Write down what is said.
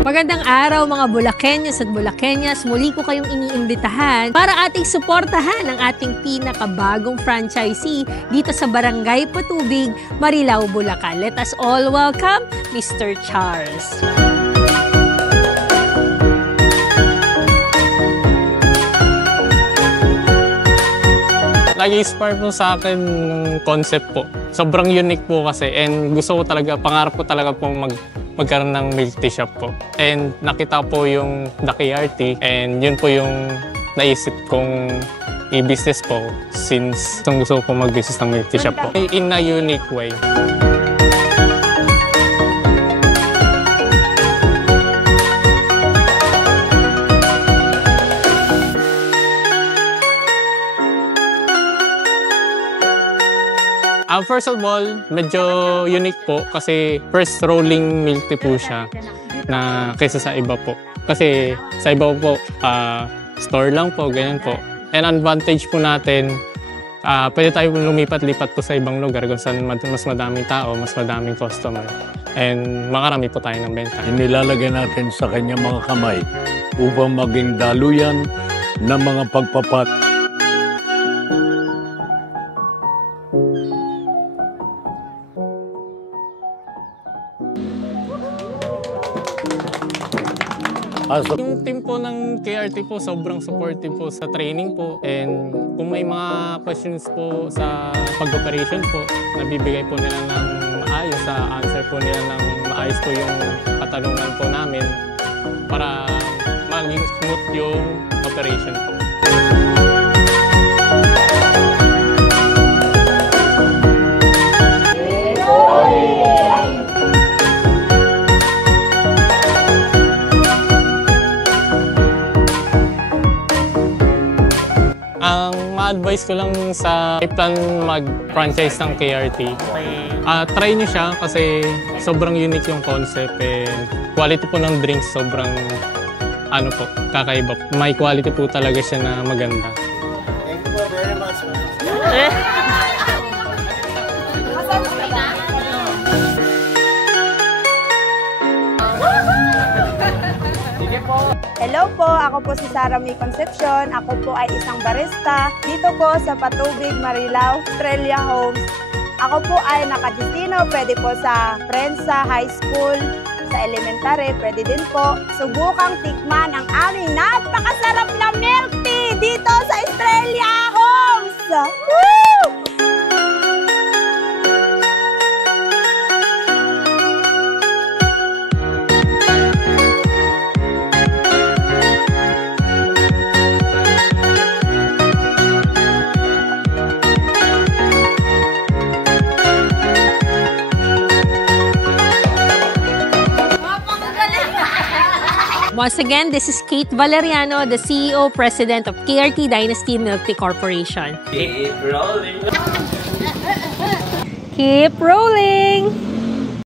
Magandang araw mga Bulakenyos at Bulakenyas. Muli ko kayong iniimbitahan para ating suportahan ang ating pinakabagong franchisee dito sa Barangay Patubig, Marilao, Bulacan. Let us all welcome Mr. Charles. Nag-inspire po sa akin ng concept po. Sobrang unique po kasi and gusto ko talaga, pangarap ko talaga po magkaroon ng milk tea shop po. And nakita po yung The KRT and yun po yung naisip kong i-business po since gusto ko mag-business ng milk tea shop po. In a unique way. First of all, medyo unique po kasi first rolling milk tea po siya na kaysa sa iba po. Kasi sa iba po, store lang po, ganyan po. And advantage po natin, pwede tayo lumipat-lipat po sa ibang lugar kung saan mas madaming tao, mas madaming customer. And makarami po tayo ng benta. Inilalagay natin sa kanyang mga kamay upang maging daluyan ng mga pagpapat. Yung team po ng KRT po, sobrang supportive po sa training po. And kung may mga questions po sa pag-operation po, nabibigay po nila ng maayos, sa answer po nila ng maayos po yung katanungan po namin para maging smooth yung operation po. Ang ma-advise ko lang sa plan mag-franchise ng KRT, try nyo siya kasi sobrang unique yung concept and quality po ng drinks sobrang kakaiba. May quality po talaga siya na maganda. Thank you very much. Hello po, ako po si Sarah May Concepcion. Ako po ay isang barista dito po sa Patubig, Marilao, Australia Homes. Ako po ay nakadestino, pwede po sa friends sa high school, sa elementary, pwede din po. Subukang tikman ang aming napakasarap na milk tea dito sa Australia Homes! Woo! Once again, this is Kate Valeriano, the CEO, President of KRT Dynasty Milk Tea Corporation. Keep rolling. Keep rolling!